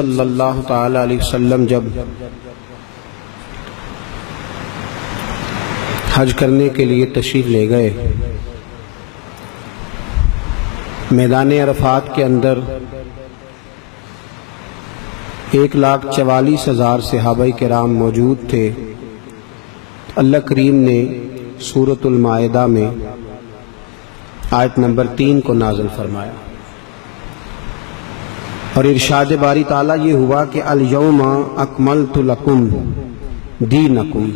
صلی اللہ تعالی علیہ وسلم جب حج کرنے کے لیے تشریف لے گئے، میدان عرفات کے اندر 1,44,000 صحابہ کرام موجود تھے۔ اللہ کریم نے سورۃ المائدہ میں آیت نمبر 3 کو نازل فرمایا، اور ارشاد باری تعالیٰ یہ ہوا کہ الیوم اکملت لکم دینکم،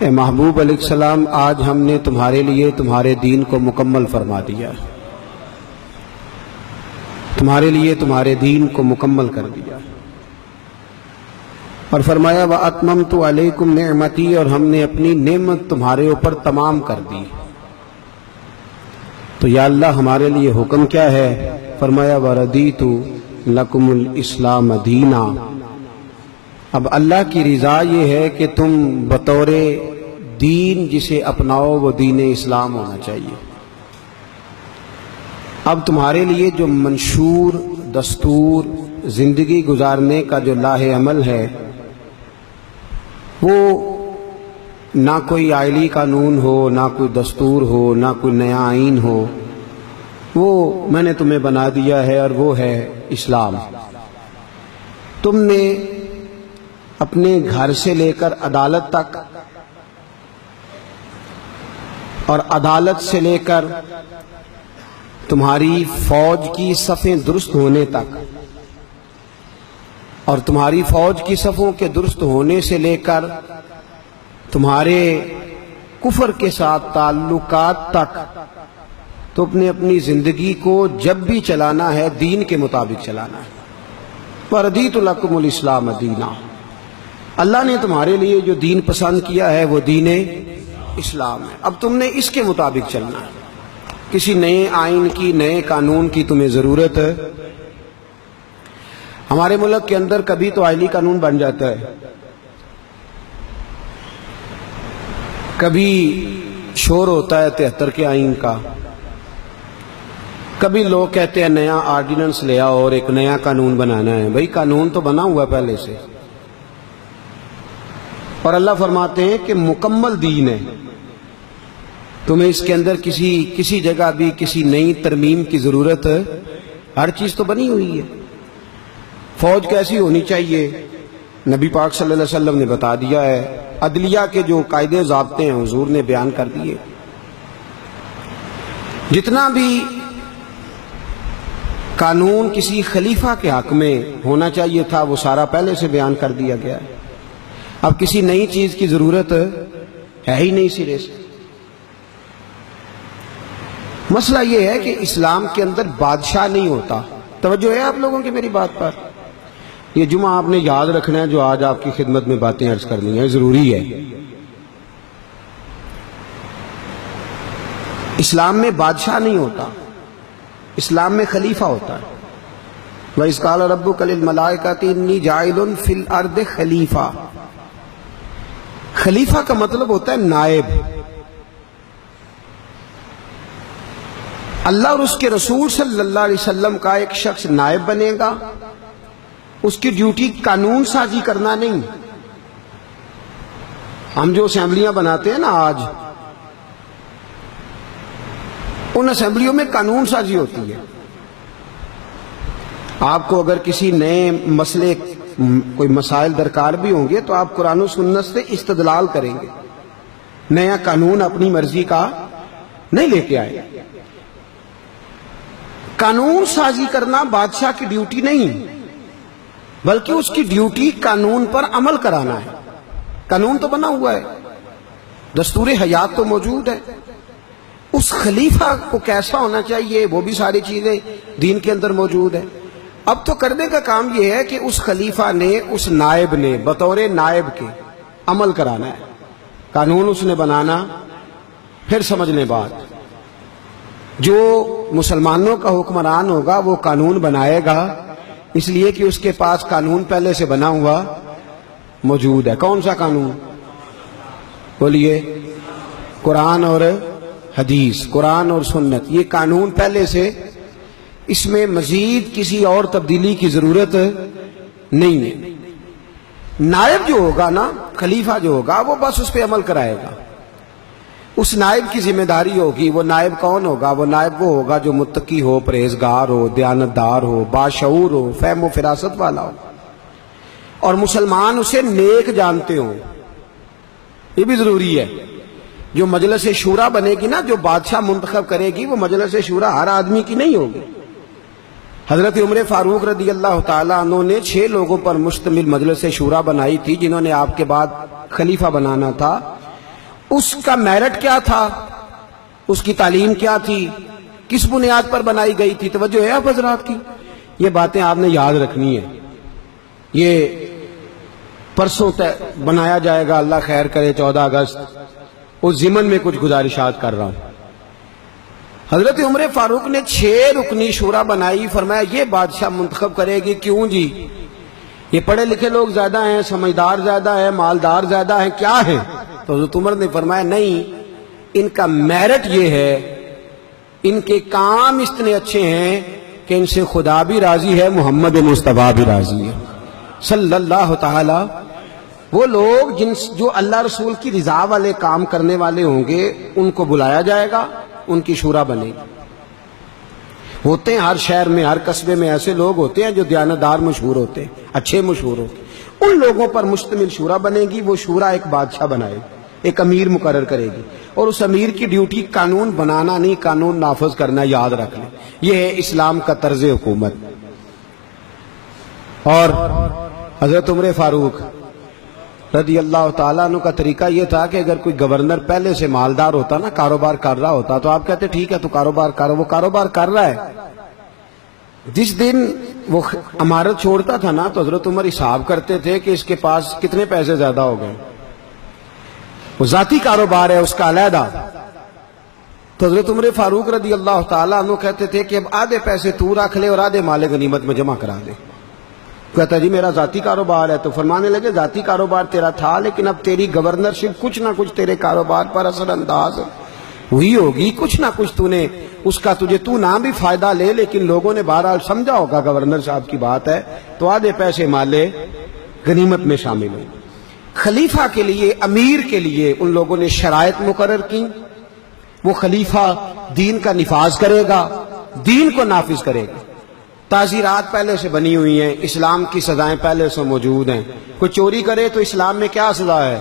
اے محبوب علیہ السلام آج ہم نے تمہارے لیے تمہارے دین کو مکمل فرما دیا، تمہارے لیے تمہارے دین کو مکمل کر دیا، اور فرمایا وَأَتْمَمْتُ عَلَيْكُمْ نِعْمَتِي، اور ہم نے اپنی نعمت تمہارے اوپر تمام کر دی۔ تو یا اللہ ہمارے لیے حکم کیا ہے؟ فرمایا وَرَضِيتُ لَكُمُ الْإِسْلَامَ دِينًا، اب اللہ کی رضا یہ ہے کہ تم بطور دین جسے اپناؤ وہ دین اسلام ہونا چاہیے۔ اب تمہارے لیے جو منشور دستور زندگی گزارنے کا جو لاہ عمل ہے، وہ نہ کوئی آئلی قانون ہو، نہ کوئی دستور ہو، نہ کوئی نیا آئین ہو، وہ میں نے تمہیں بنا دیا ہے، اور وہ ہے اسلام۔ تم نے اپنے گھر سے لے کر عدالت تک، اور عدالت سے لے کر تمہاری فوج کی صفیں درست ہونے تک، اور تمہاری فوج کی صفوں کے درست ہونے سے لے کر تمہارے کفر کے ساتھ تعلقات تک، تو اپنی زندگی کو جب بھی چلانا ہے دین کے مطابق چلانا ہے۔ وَرَضِيتُ لَكُمُ الْإِسْلَامَ دِينًا، اللہ نے تمہارے لیے جو دین پسند کیا ہے وہ دین اسلام ہے۔ اب تم نے اس کے مطابق چلنا ہے، کسی نئے آئین کی، نئے قانون کی تمہیں ضرورت ہے؟ ہمارے ملک کے اندر کبھی تو آئلی قانون بن جاتا ہے، کبھی شور ہوتا ہے 73 کے آئین کا، کبھی لوگ کہتے ہیں نیا آرڈیننس لے آؤ اور ایک نیا قانون بنانا ہے۔ بھئی قانون تو بنا ہوا پہلے سے، اور اللہ فرماتے ہیں کہ مکمل دین ہے، تمہیں اس کے اندر کسی جگہ بھی کسی نئی ترمیم کی ضرورت ہے؟ ہر چیز تو بنی ہوئی ہے۔ فوج کیسی ہونی چاہیے نبی پاک صلی اللہ علیہ وسلم نے بتا دیا ہے، عدلیہ کے جو قاعدے ضابطے ہیں حضور نے بیان کر دیے، جتنا بھی قانون کسی خلیفہ کے حق میں ہونا چاہیے تھا وہ سارا پہلے سے بیان کر دیا گیا ہے۔ اب کسی نئی چیز کی ضرورت ہے ہی نہیں سرے سے۔ مسئلہ یہ ہے کہ اسلام کے اندر بادشاہ نہیں ہوتا۔ توجہ ہے آپ لوگوں کی میری بات پر؟ یہ جمعہ آپ نے یاد رکھنا ہے جو آج آپ کی خدمت میں باتیں عرض کرنی ہیں، ضروری ہے۔ اسلام میں بادشاہ نہیں ہوتا، اسلام میں خلیفہ ہوتا ہے۔ وَإِذْ قَالَ رَبُّكَ لِلْمَلَائِكَةِ إِنِّي جَاعِلٌ فِي الْأَرْضِ خلیفہ۔ خلیفہ کا مطلب ہوتا ہے نائب۔ اللہ اور اس کے رسول صلی اللہ علیہ وسلم کا ایک شخص نائب بنے گا، اس کی ڈیوٹی قانون سازی کرنا نہیں۔ ہم جو اسمبلیاں بناتے ہیں نا آج، ان اسمبلیوں میں قانون سازی ہوتی ہے۔ آپ کو اگر کسی نئے مسئلے کوئی مسائل درکار بھی ہوں گے تو آپ قرآن و سنت سے استدلال کریں گے، نیا قانون اپنی مرضی کا نہیں لے کے آئے۔ قانون سازی کرنا بادشاہ کی ڈیوٹی نہیں، بلکہ اس کی ڈیوٹی قانون پر عمل کرانا ہے۔ قانون تو بنا ہوا ہے، دستور حیات تو موجود ہے، اس خلیفہ کو کیسا ہونا چاہیے وہ بھی ساری چیزیں دین کے اندر موجود ہے۔ اب تو کرنے کا کام یہ ہے کہ اس خلیفہ نے، اس نائب نے بطور نائب کے عمل کرانا ہے، قانون اس نے بنانا۔ پھر سمجھنے بات، جو مسلمانوں کا حکمران ہوگا وہ قانون بنائے گا، اس لیے کہ اس کے پاس قانون پہلے سے بنا ہوا موجود ہے۔ کون سا قانون؟ بولیے، قرآن اور حدیث، قرآن اور سنت، یہ قانون پہلے سے اس میں مزید کسی اور تبدیلی کی ضرورت نہیں ہے۔ نائب جو ہوگا نا، خلیفہ جو ہوگا، وہ بس اس پہ عمل کرائے گا۔ اس نائب کی ذمہ داری ہوگی۔ وہ نائب کون ہوگا؟ وہ نائب وہ ہوگا جو متقی ہو، پرہیزگار ہو، دیانتدار ہو، باشعور ہو، فہم و فراست والا ہو، اور مسلمان اسے نیک جانتے ہوں۔ یہ بھی ضروری ہے۔ جو مجلس شورا بنے گی نا، جو بادشاہ منتخب کرے گی، وہ مجلس شورا ہر آدمی کی نہیں ہوگی۔ حضرت عمر فاروق رضی اللہ تعالیٰ عنہ نے 6 لوگوں پر مشتمل مجلس شورا بنائی تھی، جنہوں نے آپ کے بعد خلیفہ بنانا تھا۔ اس کا میرٹ کیا تھا؟ اس کی تعلیم کیا تھی؟ کس بنیاد پر بنائی گئی تھی؟ توجہ ہے آپ حضرات کی؟ یہ باتیں آپ نے یاد رکھنی ہے۔ یہ پرسوں بنایا جائے گا، اللہ خیر کرے، 14 اگست۔ اس ضمن میں کچھ گزارشات کر رہا ہوں۔ حضرت عمر فاروق نے 6 رکنی شورا بنائی۔ فرمایا یہ بادشاہ منتخب کرے گی۔ کیوں جی؟ یہ پڑھے لکھے لوگ زیادہ ہیں، سمجھدار زیادہ ہیں، مالدار زیادہ ہیں، کیا ہیں؟ تو حضرت عمر نے فرمایا نہیں، ان کا میرٹ یہ ہے، ان کے کام اتنے اچھے ہیں کہ ان سے خدا بھی راضی ہے، محمد مصطفیٰ بھی راضی ہے صلی اللہ تعالی۔ وہ لوگ جو اللہ رسول کی رضا والے کام کرنے والے ہوں گے، ان کو بلایا جائے گا، ان کی شورا بنے گی۔ ہوتے ہیں ہر شہر میں، ہر قصبے میں ایسے لوگ ہوتے ہیں جو دیانتدار مشہور ہوتے ہیں، اچھے مشہور ہوتے ہیں۔ ان لوگوں پر مشتمل شورا بنے گی۔ وہ شورا ایک بادشاہ بنائے گی، ایک امیر مقرر کرے گی، اور اس امیر کی ڈیوٹی قانون بنانا نہیں، قانون نافذ کرنا۔ یاد رکھ لیں، یہ ہے اسلام کا طرز حکومت۔ اور حضرت عمر فاروق رضی اللہ تعالیٰ عنہ کا طریقہ یہ تھا کہ اگر کوئی گورنر پہلے سے مالدار ہوتا نا، کاروبار کر رہا ہوتا، تو آپ کہتے ٹھیک ہے تو کاروبار کر، وہ کاروبار کر رہا ہے۔ جس دن وہ امارت چھوڑتا تھا نا، تو حضرت عمر حساب کرتے تھے کہ اس کے پاس کتنے پیسے زیادہ ہو گئے۔ وہ ذاتی کاروبار ہے اس کا علیحدہ۔ تو حضرت عمر فاروق رضی اللہ تعالیٰ عنہ کہتے تھے کہ اب آدھے پیسے تو رکھ لے اور آدھے مال غنیمت میں جمع کرا دے۔ کہتا جی میرا ذاتی کاروبار ہے۔ تو فرمانے لگے ذاتی کاروبار تیرا تھا، لیکن اب تیری گورنرشپ کچھ نہ کچھ تیرے کاروبار پر اثر انداز ہوئی ہوگی، کچھ نہ کچھ تو نے اس کا تجھے تو نہ بھی فائدہ لے، لیکن لوگوں نے بہرحال سمجھا ہوگا گورنر صاحب کی بات ہے، تو آدھے پیسے مال غنیمت میں شامل ہوں۔ خلیفہ کے لیے، امیر کے لیے ان لوگوں نے شرائط مقرر کی۔ وہ خلیفہ دین کا نفاذ کرے گا، دین کو نافذ کرے گا۔ تعزیرات پہلے سے بنی ہوئی ہیں، اسلام کی سزائیں پہلے سے موجود ہیں۔ کوئی چوری کرے تو اسلام میں کیا سزا ہے؟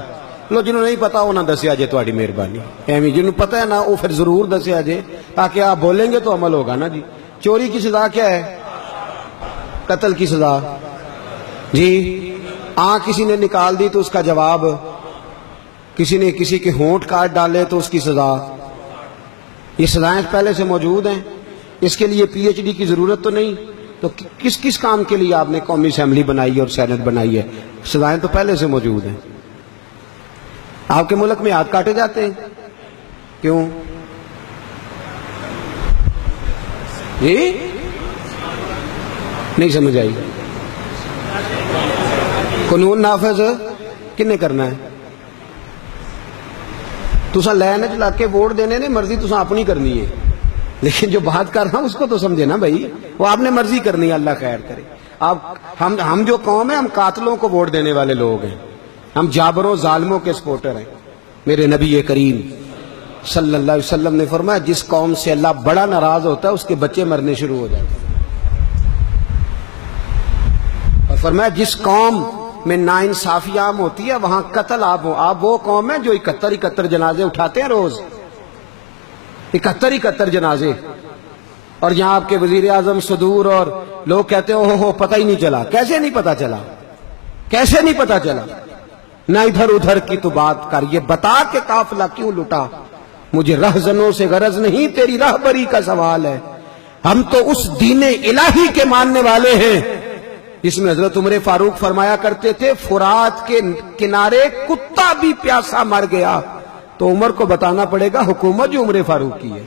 لو جنہوں نہیں پتا وہ نہ دسیا جے، تہاڈی مہربانی ایویں جنہوں پتہ ہے نا وہ پھر ضرور دسیا جے، تاکہ آپ بولیں گے تو عمل ہوگا نا جی۔ چوری کی سزا کیا ہے؟ قتل کی سزا جی۔ آنکھ کسی نے نکال دی تو اس کا جواب، کسی نے کسی کے ہونٹ کاٹ ڈالے تو اس کی سزا۔ یہ سزائیں پہلے سے موجود ہیں، اس کے لیے پی ایچ ڈی کی ضرورت تو نہیں۔ تو کس کس کام کے لیے آپ نے قومی اسمبلی بنائی اور سینٹ بنائی ہے؟ سزائیں تو پہلے سے موجود ہیں۔ آپ کے ملک میں ہاتھ کاٹے جاتے ہیں، کیوں جی؟ نہیں سمجھ آئی؟ قانون نافذ کنے کرنا ہے؟ تسا لائن چ لگ کے ووٹ دینے نے، مرضی تسا اپنی کرنی ہے، لیکن جو بات کر رہا ہوں اس کو تو سمجھے نا بھائی، وہ آپ نے مرضی کرنی ہے، اللہ خیر کرے۔ ہم جو قوم ہے، ہم قاتلوں کو ووٹ دینے والے لوگ ہیں، ہم جابروں ظالموں کے سپورٹر ہیں۔ میرے نبی کریم صلی اللہ علیہ وسلم نے فرمایا جس قوم سے اللہ بڑا ناراض ہوتا ہے اس کے بچے مرنے شروع ہو جاتے ہیں، اور فرمایا جس قوم میں ناانصافی عام ہوتی ہے وہاں قتل عام ہو۔ آپ وہ قوم ہے جو 71 جنازے اٹھاتے ہیں روز، 71 جنازے، اور یہاں آپ کے وزیر اعظم صدور اور لوگ کہتے ہیں اوہ پتہ ہی نہیں چلا۔ کیسے نہیں پتہ چلا؟ کیسے نہیں پتہ چلا؟ نہ ادھر ادھر کی تو بات کر، یہ بتا کہ قافلہ کیوں لٹا۔ مجھے رہزنوں سے غرض نہیں، تیری راہبری کا سوال ہے۔ ہم تو اس دین الہی کے ماننے والے ہیں جس میں حضرت عمر فاروق فرمایا کرتے تھے فرات کے کنارے کتا بھی پیاسا مر گیا تو عمر کو بتانا پڑے گا حکومت جو عمر فاروق کی ہے۔